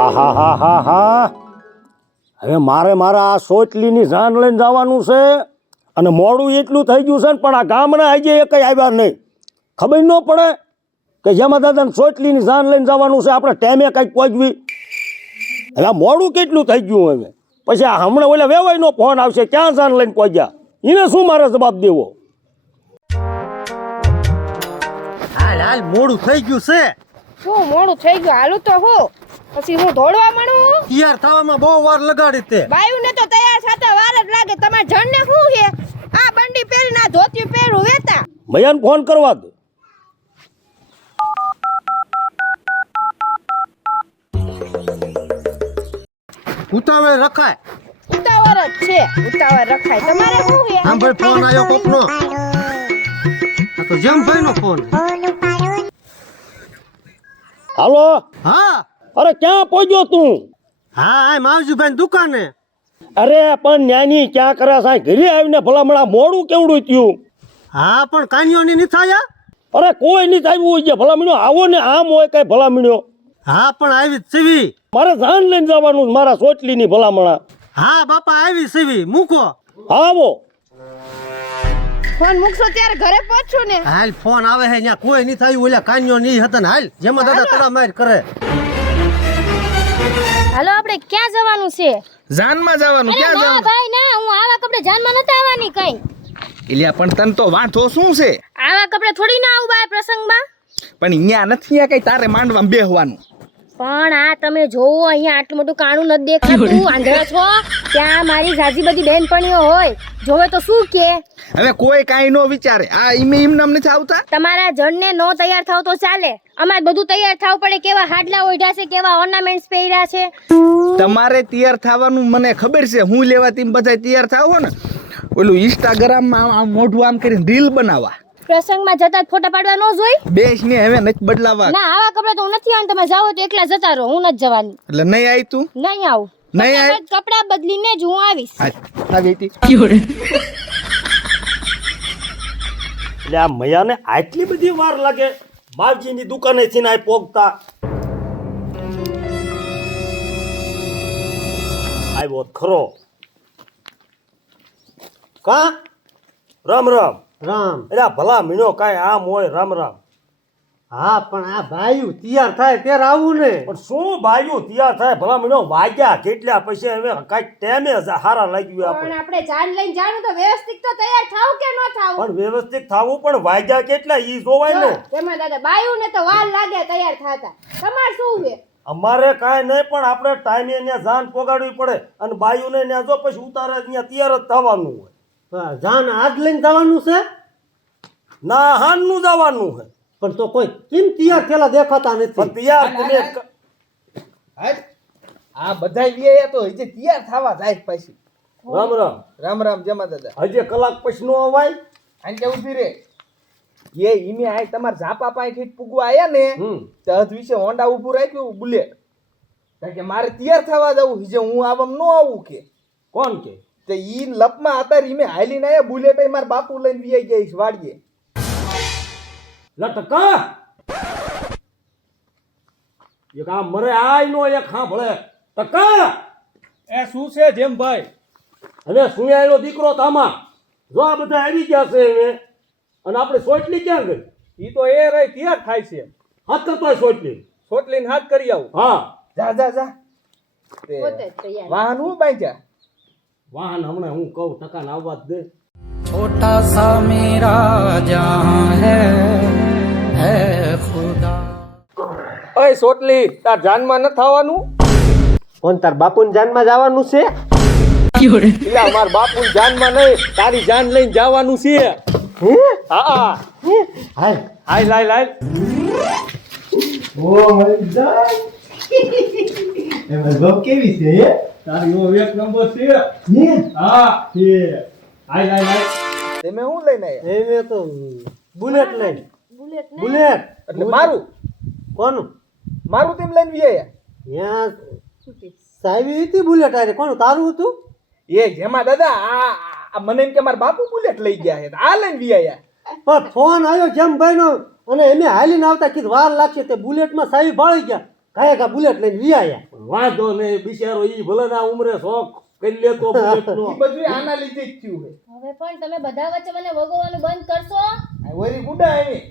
આહા હા હા હા, હવે મારા આ સોટલીની જાન લઈને જવાનું છે અને મોડું એટલું થઈ ગયું છે ને, પણ આ ગામના આજે એકય આવ્યા નહીં. ખબર ન પડે કે જેમાં દાદાને સોટલીની જાન લઈને જવાનું છે, આપણે ટાઈમે કંઈક પહોંચવી. હવે મોડું કેટલું થઈ ગયું હવે, પછી આ હમણાં ઓલા વેવાઈનો ફોન આવશે, ક્યાં જાન લઈને પહોંચ્યા, એને શું મારે જવાબ દેવો? હાલ હાલ, મોડું થઈ ગયું છે. શું મોડું થઈ ગયું? હાલું તો હું પછી હું દોડવા માંડું. તૈયાર થવામાં બહુ વાર લગાડી તે. બાયુને તો તૈયાર થતા વાર જ લાગે. તમાર જણને શું છે? આ બંડી પહેરીને આ ધોતી પહેરું વેતા. ભૈયાને ફોન કરવા દે. ઉતાવળે રખાય. ઉતાવળ જ છે, ઉતાવળ રખાય. તમારે શું છે? આમ ભાઈ ફોન આવ્યો કોકનો. આ તો જમભાઈ નો ફોન. હાલો. હા અરે ક્યાં પહોંચ્યો તું? હા, આ માવજીભાઈ દુકાને. અરે પણ ન્યાની ક્યાં કરે સાહેબ? ઘરે આવીને ભલામણા મોડું કેવડું થયું? હા પણ કાનિયોની નથી થયા. અરે કોઈ નહીં આવ્યું છે ભલામણ્યો. આવો ને આમ હોય કઈ ભલામણ્યો. હા પણ આવી સીવી. મારે જાન લઈને જવાનું છે, મારા સોટલીની ભલામણા. હા બાપા આવી સીવી. મૂકો. આવો. ફોન મૂકશો ત્યારે ઘરે પહોંચશું ને. હાલ ફોન આવે છે ત્યાં કોઈ નહીં થયું. ઓલા કાનિયો નહીં હતા ને. હાલ જેમાં દાદા તડા માર કરે. હાલો આપણે ક્યાં જવાનું છે? જાનમાં જવાનું. અરે ક્યાં ના જવાનું? ભાઈ ના, હું આવા કપડે જાનમાં નથી આવવાની કઈ. એલિયા પણ તને તો વાંધો શું છે? આવા કપડે થોડી ના આવું બાય પ્રસંગમાં. પણ અહીંયા નથી કઈ તારે માંડવામાં બેહવાનું. પણ આ તમે જોવો અહીંયા આટલું મોટું કાણું નથી દેખાતું, આંધળા છો. ત્યાં મારી જાજી બધી બહેનપણીઓ હોય, જોવે તો શું કે? હવે કોઈ કાંઈ નો વિચારે. આ એમ નામ નથી આવતા. તમારા જણને નો તૈયાર થાવ તો ચાલે, અમારે બધું તૈયાર થવું પડે. કેવા હાડલા ઓઢ્યા છે, કેવા ઓર્નામેન્ટ્સ પહેર્યા છે. તમારે તૈયાર થવાનું મને ખબર છે. હું લેવા તેમ બધા તૈયાર થાવ ને, ઓલું ઇન્સ્ટાગ્રામમાં આમ મોઢું આમ કરીને રીલ બનાવવા. પ્રસંગમાં જતા જ ફોટા પાડવા ન જોઈ? બેસ ને હવે નથી બદલાવા. ના આવા કપડા તો હું નથી આવવાની. તમે જાઓ તો એકલા જતા રહો, હું નથી જવાની. એટલે નહીં આવી તું? નહીં આવું. નહીં આવી? કપડા બદલીને જ હું આવીશ. આવી હતી. એટલે આ મયાને આટલી બધી વાર લાગે માવજીની દુકાને થી ના પોગતા? આવ્યો ખરો. કા રામ રામ. રામ. એટલે ભલા મીણો કાંઈ આમ હોય રામ રામ. હા પણ આ ભાઈ તૈયાર થાય ત્યારે આવું ને. પણ શું ભાઈઓ તૈયાર થાય ભલા મીણો? વાગ્યા કેટલા પછી હવે કાંઈક ટાઈમે હારા લાગ્યું પણ આપણે. આપણે જાન લઈને જાણું તો વ્યવસ્થિત તો તૈયાર થાવ કે ન થાવ? પણ વ્યવસ્થિત થવું, પણ વાગ્યા કેટલા ઈ જોવાય ને. તેમાં દાદા બાયુને તો વાર લાગે તૈયાર થતા. તમાર શું છે? અમારે કાંઈ નહીં, પણ આપણે ટાઈમે ત્યાં જાન પોગાડવી પડે અને બાયુને ત્યાં જો પછી ઉતારે ત્યાં તૈયાર જ થવાનું હોય. જાન આજ લઈને જવાનું છે. ના હાનનું જવાનું છે. પણ તો કોઈ કેમ તૈયાર થયેલા દેખાતા પણ નથી. તૈયાર તમે આ બધા વ્યાયા તો હજી તૈયાર થવા જાય પછી. રામ રામ. રામ રામ જમા દાદા. હજી કલાક પછી નો અવાય. આને કે ઉભી રે. એ ઈમે આ તમાર ઝાપા પાસે ઠીક પૂગવા આયા ને, તો હદ વિશે હોન્ડા ઊભું રાખ્યું બુલેટ. કારણ કે મારે તૈયાર થવા જવું છે, હું આમ ન આવું કે. કોણ કે? તે ઈ લપમાં હતા ઈમે હાલીને આયા બુલેટ માર બાપુ લઈને વી આવી ગઈ વાડીએ. લટકા એક આ મરે આય નો એક સાંભળે. ટકા એ શું છે જેમ ભાઈ? હવે સુયાયેલો દીકરો તામા જો આ બધા આવી ગયા છે હવે, અને આપણે સોટલી ક્યાં ગઈ? ઈ તો એ રહી તૈયાર થાય છે. હાથ કરતો હોય સોટલી. સોટલીને હાથ કરી આવું. હા જા જા જા. તે પોતે જ તૈયાર. વાહન હું બાંધ્યા. વાહન હમણાં હું કહું ટકાને આવવા જ દે. छोटा सा मेरा जहां है खुदा. ઓય સોટલી, તાર જાનમાં ન થવાનું? કોણ તાર બાપુની જાનમાં જવાનું છે? એટલે અમાર બાપુની જાનમાં નહીં, તારી જાન લઈને જવાનું છે. હા હા, હાલ. હાય લાય લાય. ઓ મજા. એમાં જોક કેવી છે હે? તારી ઓ એક નંબર છે. ને હા છે. હાય લાય લાય. તમે હું લઈને આયા? એને તો બુલેટ લઈને. બુલેટ ને બુલેટ એટલે મારું કોનું? મારું તેમ લઈને વી આયા. ત્યાં સાહેબી હતી બુલેટ આરે. કોનું? તારું હતું? એ જેમાં દાદા આ મને એમ કે મારા બાપુ બુલેટ લઈ ગયા છે, આ લઈને વી આયા. પણ ફોન આવ્યો જેમ ભાઈ નો, અને એને હાલીને આવતા કીધું વાર લાગશે. તે બુલેટમાં સાહેબ ભાળી ગયા. કાંઈ કા બુલેટ લઈને વી આયા. વાંધો નહીં, બિચારો ઈ ભલે ના ઉમરે શોખ કરી લેતો બુલેટનો. ઈ બધું આના લીધે જ થયું છે હવે પણ તમે બધા વચ્ચે મને વગોવાનું બંધ કરશો. આ વરી ગુડા એવી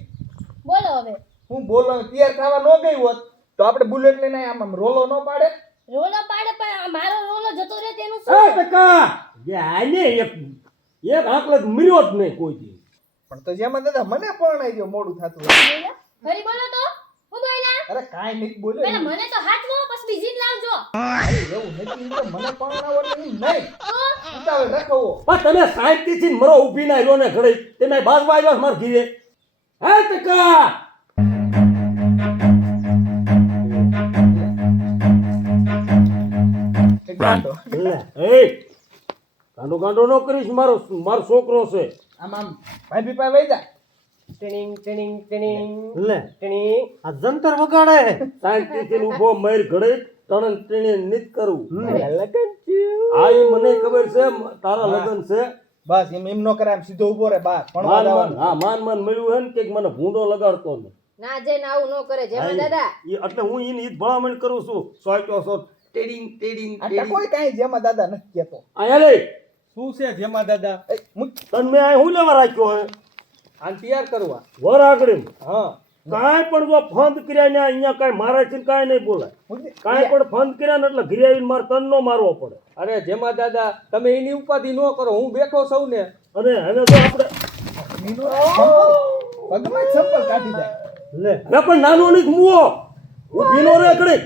બોલો હવે. હું બોલો તૈયાર થવા ન ગઈ હોત તો આપણે બુલેટ લઈને આમ આમ રોલો ન પાડે રોલો પાડે પણ આ મારો રોલો જતો રહે તેનું એ શું? ટકા જે આને એક આંકડે મર્યો જ નહીં કોઈ દી. પણ તો જેમાં દાદા મને પરણાઈ ગયો મોડું થતું હોય. ફરી બોલો તો. હું બોલ્યા? અરે કાંઈ નથી બોલ્યો પેલા મને તો હાચવો પછી બીજી જ લાવજો. અરે એવું નથી ઈ તો મને પરણાવો નહીં નહીં તો ઉતાવળ રાખવો પણ તમે શાંતિથી મરો ઊભી ના રહ્યો ને ઘડી તમે બાજવા આવ્યા માર ઘીરે. હે ટકા એક ગાંડો. લે, એ ગાંડો ગાંડો નો કરીશ, મારો છોકરો છે. આમ આમ ભાઈ પાસે વઈ જા લે આ જંતર વગાડે. શાંતિથી ઊભો મર ઘડે તણન ટીણે નીત કરું. આ ઈ મને ખબર છે તારા લગન છે. બસ એમ નો કરે આમ સીધો ઊભો રહે બસ ભણવા માન જવાનું હા માન મળ્યું હે ને કે મને ભૂંડો લગાડતો ને ના જઈને આવું ન કરે જેમાં દાદા. એટલે હું ઈ ઈદ ભલામણ કરું છું. સોચ્યો સો ટેડિંગ ટેડિંગ આ કોઈ કાંઈ જેમાં દાદા નથી કહેતો આયા લે શું છે જેમાં દાદા? એ મુક તને મેં આ હું લેવા રાખ્યો હે આને તૈયાર કરવા. વર આગળ હા કાંઈ પણ જો ફંદ કર્યા ને અહીંયા કાંઈ મારા છે કાંઈ નહીં બોલાય. મુક દે. કાંઈ પણ ફંદ કર્યા ને એટલે ઘરે આવીને મારે તન નો મારવો પડે. અરે જેમાં દાદા તમે એની ઉપાધિ ન કરો, હું બેઠો સૌ ને. અને હવે તો આપણે મીનો પગમાં જ સંપલ કાઢી જાય લે હવે પણ નાનો નહીં મુવો ઊભી નો રે ઘડી.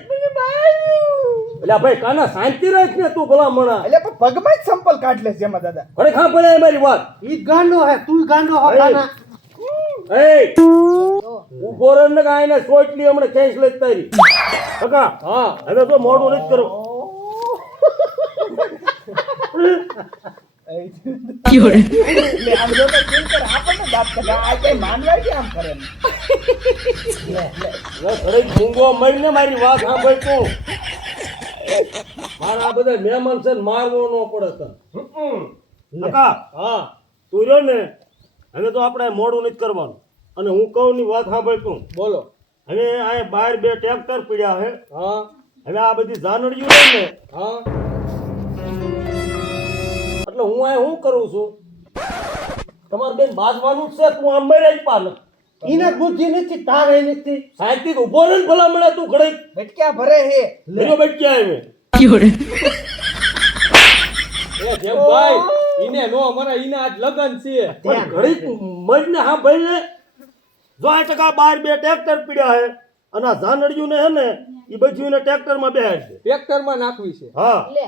એટલે ભાઈ કાના શાંતિ રાખ ને તું ભલા મણા. એટલે પણ પગમાં જ સંપલ કાઢ લે જેમાં દાદા ઘડી ખા પડે મારી વાત. ઈ જ ગાંડો હે, તું ગાંડો હો કાના. એ ઉભો રહે ને કાંઈ ને સોચલી હમણાં ખેંચ લઈ તારી. કાકા હા હવે તો મોડું નથી કરો. એટલે આમ જો તો કેમ કરે આપણને દાંત કાઢે આ કઈ માનવા કે આમ કરે એમ. હવે ઘડી મૂંગો મરીને મારી વાત સાંભળ તું. મારા આ બધા મહેમાન છે ને મારવો ન પડે તને. કાકા હા તું રહ્યો ને હવે તો આપણે મોડું નથી કરવાનું. અને હું કહું ની વાત સાંભળ તું. બોલો. હવે આ બહાર બે ટ્રેક્ટર પડ્યા છે. હા હવે આ બધી જાનડીઓ રહી ને હા એટલે હું આ શું કરું છું તમારે બેન બાજવાનું જ છે. તું આમ મરી પાલ ઈને બુદ્ધિ નથી, તારે નથી. શાંતિ ઉભો રહે ને ભલા મળે તું ઘડી ભટક્યા ભરે હે લેજો બેઠી આવે. એ જેમ ભાઈ ઈને નો મને ઈને આજ લગન છે. પણ ઘડી મરીને હા ભાઈ ને જો આ ટકા બાર બે ટ્રેક્ટર પડ્યા છે અને આ જાનડીયું ને હે ને એ બધું ટ્રેક્ટર માં બેહાડશે. ટ્રેક્ટર માં નાખવી છે. હા લે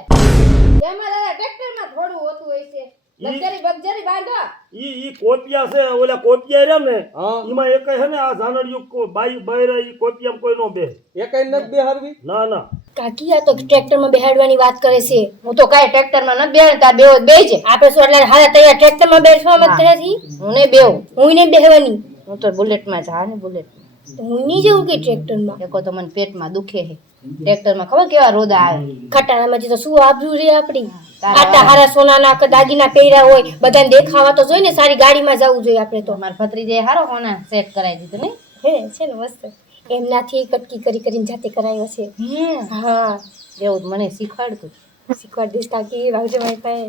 જેમાં દાદા ટ્રેક્ટરમાં થોડું હોતું હોય છે. બગજરી બાંધો. ઈ કોપિયા છે ઓલા કોપિયા રહ્યા ને હા એમાં એક છે ને આ જાનડીયું બાઈ બહેરા ઈ કોપિયામાં કોઈ નો બે. એકઈ નથી બેહારવી. ના ના કાકી આ તો ટ્રેક્ટરમાં બેહાડવાની વાત કરે છે. હું તો કાંઈ ટ્રેક્ટરમાં નથી બેહે તાર બેહો બેહી છે. આપણે શું એટલે હાલ તૈયાર ટ્રેક્ટરમાં બેસવા મત કરે છે. હું નહીં બેહું. હું નહીં બેહવાની. હું તો બુલેટમાં જા ને બુલેટ. હું નહીં જવું કે ટ્રેક્ટરમાં. એકો તો મને પેટમાં દુખે છે. ટ્રેક્ટરમાં ખબર કેવા રોદા આવે. ખટારામાંથી તો શું આબરૂ રે આપણી. આટલા હારા સોનાના દાગીના પહેર્યા હોય બધાને દેખાવા તો જોઈએ ને. સારી ગાડીમાં જવું જોઈએ આપણે તો. મારા ભત્રીજાએ હારો કોના સેટ કરાવી દીધું ને. હે છે ને મસ્ત. એમનાથી કટકી કરીને જાતે કરાયો છે. હા એવું જ મને શીખવાડતું. શીખવાડ દઈશ કાકી. વાવજો મારી પાસે.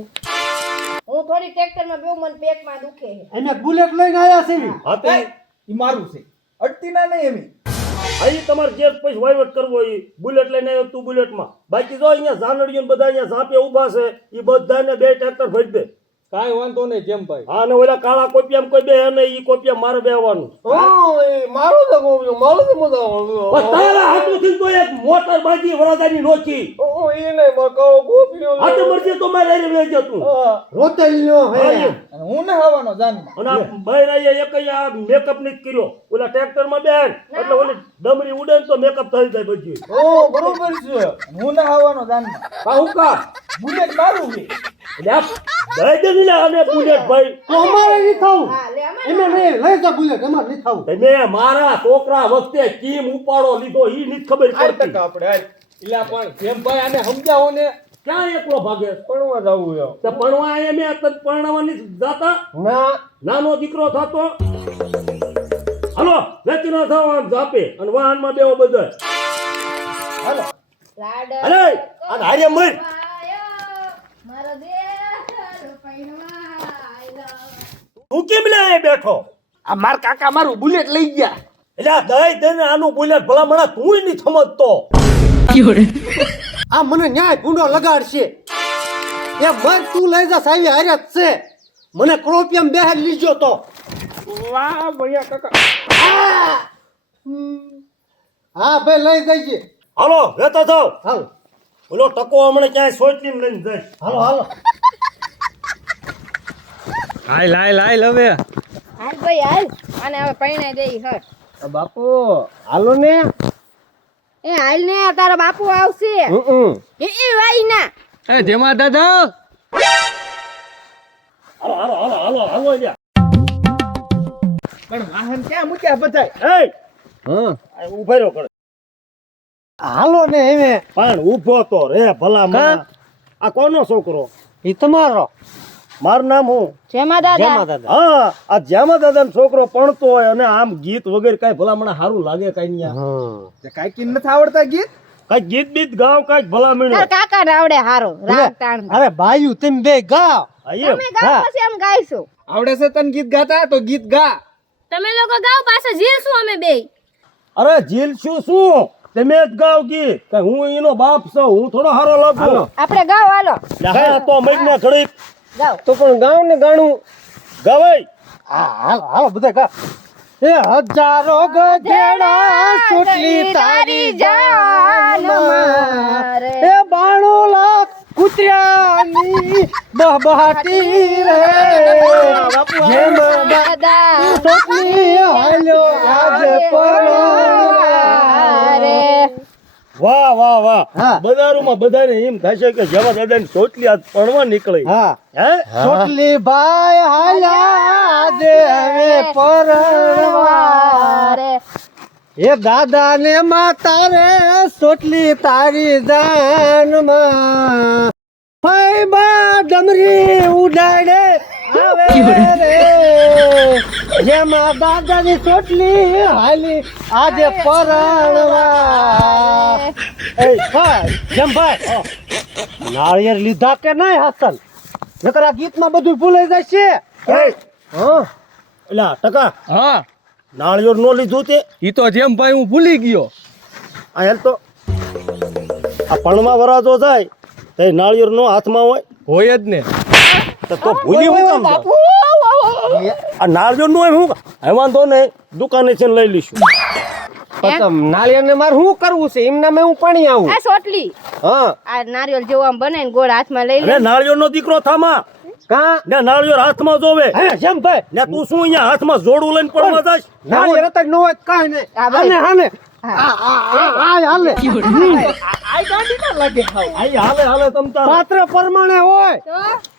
હું થોડી ટ્રેક્ટરમાં બેહું મને પેટમાં દુખે છે. એને બુલેટ લઈને આયા છે. હા તો ઈ મારું છે અડતી ના નહીં એમ અહીં તમારે જે પછી વહીવટ કરવો એ બુલેટ લઈને આવ્યો તું બુલેટમાં. બાકી જો અહીંયા જાનડીઓ ને બધા અહીંયા ઝાંપે ઊભા છે એ બધાને બે ટ્રેક્ટર ભરી દે. કાંઈ વાંધો નહીં જેમ ભાઈ. હા ને ઓલા કાળા કોપિયામાં કોઈ બે ને ઈ કોપિયા મારે બેવાનું. મારું તો કોમ્યો, મારું તો મજા બસ તારા હાથું તો એક મોટર બાજી વરાદાની નોખી. ઈને મકાઓ કોપ્યો. હાથે મરજે તો મારે લઈ લેજો તું. રોતલ્યો હે. હા, અને હું ના આવવાનો જાનમાં અને આ બૈરાએ એક આ મેકઅપ નથી કર્યો. ઓલા ટ્રેક્ટર માં બેન એટલે ઓલી ડમરી ઉડે ને તો મેકઅપ થઈ જાય બધું. ઓ બરોબર છે. અને હું ના આવવાનો જાનમાં કાહું કા બુલેટ મારું છે એટલે આ દઈ દે ને અને બુલેટ ભાઈ તો અમારે નહીં થવું. હા લે અમારે એમે નહીં લઈ જા બુલેટ, અમારે નહીં થવું. તમે મારા છોકરા વખતે કેમ ઉપાડો લીધો ઈ નથી ખબર પડતી. આપણે હાલ. એટલે પણ જેમ ભાઈ આને સમજાવો ને. ક્યાં એકલો ભાગે ભણવા જાવું યો. તે ભણવા એમ તને પરણવાની જાતા ના નાનો દીકરો થતો હાલો વેચી ના થવા જાપે અને વાહનમાં બેવો બધા લાડ અરે આ હારે મર મારો દેર પૈણવાયલો. તું કેમ લે અહીં બેઠો આ માર કાકા મારું બુલેટ લઈ ગયા. એટલે આ દઈ દઈને આનું બોલ્યા ભલા મને તું નહીં સમજતો આ મને ન્યાય ભૂંડો લગાડશે એ મર તું લઈ જા સાવી હારે જ છે મને ક્રોપિયમ બેહાર લીજો તો વાહ ભૈયા કાકા. હા ભાઈ લઈ જઈજે હાલો વેતો થાવ હાલો ઓલો ટકો હમણાં ક્યાંય સોચલીને લઈને જઈશ હાલો હાલો હાલ હાલ હાલ હવે હાલ ભાઈ હાલ અને હવે પૈણાઈ દેઈ હટ. બાપુ હાલો ને એ હાલ ને તારા બાપુ આવશે એ વાઈ ના એ જેમાં દાદા હાલો હાલો હાલો હાલો હાલો લ્યા પણ વાહન ક્યાં મૂક્યા બધાય? એ હા ઉભા રહ્યો કરે હાલો ને હવે પણ ઊભો તો રે ભલા માં આ કોનો છોકરો એ તમારો મારું નામ હું જેમાં દાદા હા આ જ્યામાં દાદા છોકરો ભણતો હોય અને આમ ગીત વગેરે કઈ ભલામણ સારું લાગે કઈ ન્યા તે કાંઈ નથી આવડતા ગીત? કઈ ગીત બીત ગાવ કઈ ભલામણ તાર કાકા ને આવડે હારો રાગ તાણ અરે ભાઈયું તમે બે ગાવ તમે ગાવ પછી એમ ગાઈશું. આવડે છે તને ગીત ગાતા? તો ગીત ગા. તમે લોકો ગાઓ પાછા જીલશું અમે બે. અરે જીલ શું તમે જ ગાવ ગીત કે હું એનો બાપ છું હું થોડો હારો લાગુ આપણે ગાવ હાલો હા તો મહિના ઘડી ગાવ તો પણ ગાવ ને ગાણું ગવાય હા હાલો હાલો બધા ગાવ એ હજારો ગધેડા સુટલી તારી જાનમાં એ 92 લાખ કુતરાની બહબહાટી રે જેમ દાદા સુટલી હાલ્યો આજે પરવારે વાહ વાહ વાહ હા. બજારોમાં બધાને એમ થશે કે જેવા દાદાની સોટલી આજ પડવા નીકળી હા હે સુટલી ભાઈ હાલ્યા આજે હવે પરવારે એ દાદા ને માતા રે સોટલી તારી જાનમાં ભાઈ બા ડમરી ઉડાડે આવે રે જેમાં દાદાની સોટલી હાલી આજે પરણવા એ ભાઈ જેમ ભાઈ નાળિયેર લીધા કે નહીં હાસન નકર આ ગીતમાં બધું ભૂલાઈ જશે એ હા એટલે ટકા હા નાળિયેર નો લીધું તે ઈ તો જેમ ભાઈ હું ભૂલી ગયો આ હેલ તો આ પણમાં વરાજો જાય તે નાળિયેર નો હાથમાં હોય હોય જ ને તો ભૂલી હું કામ જાઉં? આ નાળિયેર નો હોય હું હવે વાંધો નહીં દુકાને છે લઈ લઈશું નાળિયેર ને મારે શું કરવું છે એમના મેં હું પાણી આવું આ સોટલી હા આ નારિયેળ જેવું આમ બને ને ગોળ હાથમાં લઈ લે અને નાળિયેર નો દીકરો થામા કા ને નાળિયેર હાથમાં જોવે હે જેમ ભાઈ ને તું શું અહીંયા હાથમાં જોડું લઈને પડવા જાશ નાળિયેર હતા ન હોય કાઈ નહીં હા, ભાઈ. હાલે હાલે આ ગાડી ના લાગે હાવ. આઈ હાલે હાલે તમ તાર પાત્ર પ્રમાણે હોય તો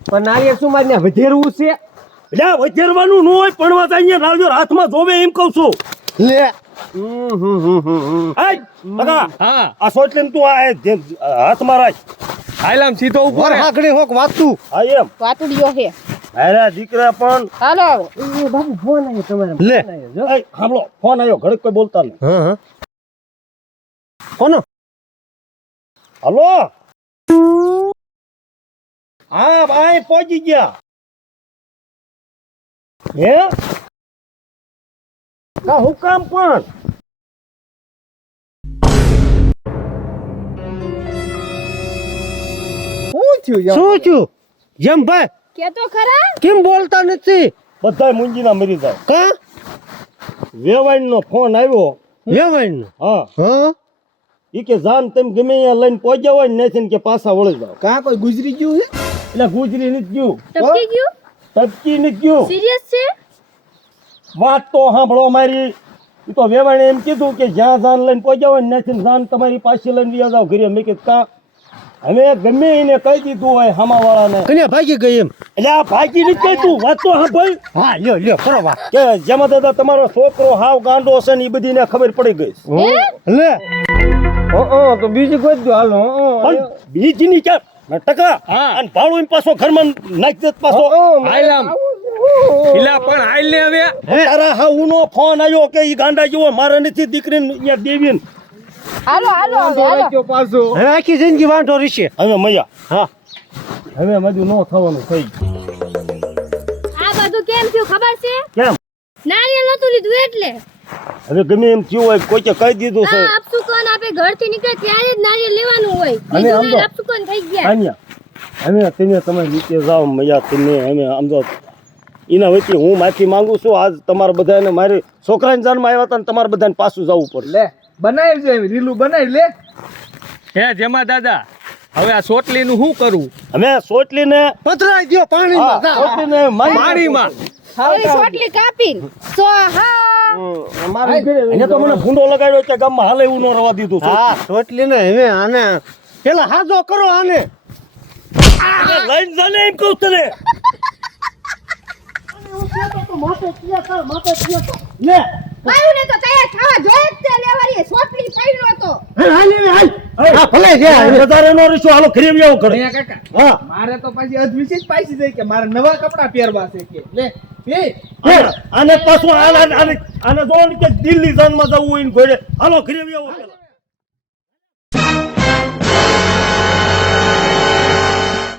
પણ નાળિયેર શું મારી વધેરવું છે એટલે વજેરવાનું ન હોય પડવા જાય અહીંયા નાળિયેર હાથમાં જોવે એમ કહું છું લે આય ટકા હા આ સોટલીને તું આ હાથમાં રાખ હાલ આમ સીધો ઉભો વર રહે. હાકડી હોક વાતું હા એમ વાતુડિયો છે અરે દીકરા પણ હાલો હવે બાબુ ફોન આવ્યો તમારે લે આય, સાંભળો ફોન આવ્યો ઘડીક કોઈ બોલતા નહીં હા હા કોનો હલો હા ભાઈ પહોંચી ગયા હે કા હું કામ પણ શું થયું જેમ ભાઈ કે તો ખરા કેમ બોલતા નથી બધા મૂંજીના મરી જાય કા વેવાઈન નો ફોન આવ્યો લેવાય હા હા ઈ કે જાન તેમ ગમે અહીંયા લઈને પહોંચ્યા હોય ને નથી કે પાછા વળી જાવ કાં કોઈ ગુજરી ગયું છે? એટલે ગુજરી નથી ગયું ટપકી ગયું ટપકી નથી ગયું સિરિયસ છે વાત તો સાંભળો મારી ઈ તો વેવાણે એમ કીધું કે જ્યાં જાન લઈને પહોંચ્યા હોય ને નથી જાન તમારી પાસે લઈને વ્યા જાવ ઘરે મેં કીધું કા અમે ગમે એને કહી દીધું હોય હામાવાળાને કન્યા ભાગી ગઈ એમ એટલે આ ભાગી નથી કહી તું વાત તો સાંભળ હા લ્યો કરો વાત કે જેમાં દાદા તમારો છોકરો હાવ ગાંડો છે ને એ બધીને ખબર પડી ગઈ લે તો બીજી કોઈ દો હાલો પણ બીજીની ક્યાં ટકા હા. અને ભાડું એમ પાછો ઘરમાં નાખી દેત પાછો હાલ આમ ઈલા પણ હાલ ને હવે તારા હાઉનો ફોન આવ્યો કે ઈ ગાંડા જેવો મારે નથી દીકરીને અહીંયા દેવીને હાલો હાલો વાંધો હાલો રાખ્યો પાછો. હવે આખી જિંદગી વાંઢો રહેશે. હવે મૈયા હા હવે મજુ ન થવાનું થઈ આ બધું કેમ થયું ખબર છે કેમ નારિયેળ નતું લીધું એટલે હવે ગમે એમ થયું હોય કોઈએ કહી દીધું છે આ આપસુકન આપે ઘરથી નીકળે ત્યારે જ નારિયેળ લેવાનું હોય અને આમ તો- આપસુકન થઈ ગયા આન્યા અમે તમે નીચે જાઓ મૈયા તમે અમે આમ તો એના વચ્ચે હું માફી માંગુ છું આજ તમારા બધાને મારી છોકરાની જાનમાં આવ્યા હતા ને તમારે બધાને પાછું જવું પડે લે બનાવી જાય રીલું બનાવી લે. હે જેમાં દાદા હવે આ સોટલીનું શું કરું અમે સોટલીને પધરાઈ ગયો પાણીમાં જા. સોટલીને પાણીમાં ઓલી સોટલી કાપીને સો હા એને તો મને ભૂંડો લગાડ્યો કે ગામમાં હાલે એવું ન રવા દીધું છે. હા સોટલી ને હવે આને પેલા હાજો કરો આને. આને લઈને જાને એમ કહું તને લે પાયું ને તો તૈયાર થવા જોઈએ જ તે લેવારી સોટલી પડ્યો હતો હા ભલે જાય. વધારે નો રીશું હાલો ઘરે આવો કરે અહીંયા કાકા હા મારે તો પાછી અધવિશે જ પાછી જાય કે મારે નવા કપડા પહેરવા છે કે લે એ આને પાછું આને જોવાનું કે દિલ્હી જાનમાં જવું હોય ને ઘોડે હાલો ઘરે આવો પેલા